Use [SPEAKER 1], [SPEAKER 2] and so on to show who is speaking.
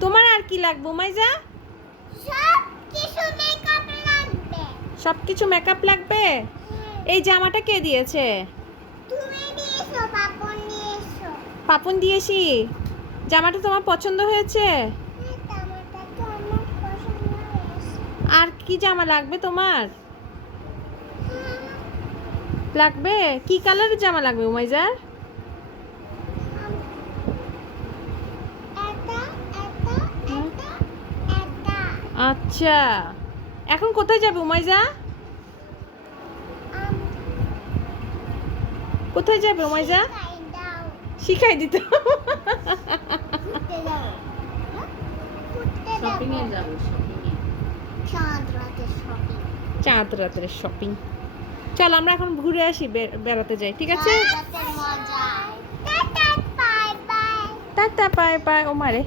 [SPEAKER 1] তোমার আর কি লাগবে মাইজা?
[SPEAKER 2] সব কিছু মেকআপ লাগবে।
[SPEAKER 1] সব কিছু মেকআপ লাগবে এই জামাটা কে দিয়েছে?
[SPEAKER 2] তুমি দিয়েছ পাপন দিয়েছ।
[SPEAKER 1] পাপন দিয়েছি। জামাটা তোমার পছন্দ হয়েছে?
[SPEAKER 2] হয়েছে।
[SPEAKER 1] আর কি জামা লাগবে তোমার? লাগবে? কি কালারের জামা লাগবে উমাইজার আচ্ছা। এখন কোথায় যাবে উমাইজা? কোথায় যাবে উমাইজা?
[SPEAKER 2] খাই
[SPEAKER 1] শিখাই দিত।
[SPEAKER 3] এ
[SPEAKER 2] চাঁদ রাতে
[SPEAKER 1] চাঁদ রাতের শপিং চল আমরা এখন ঘুরে আসি বে- বেড়াতে যাই ঠিক আছে?
[SPEAKER 2] Tata bye bye
[SPEAKER 1] tata bye bye ও মারে।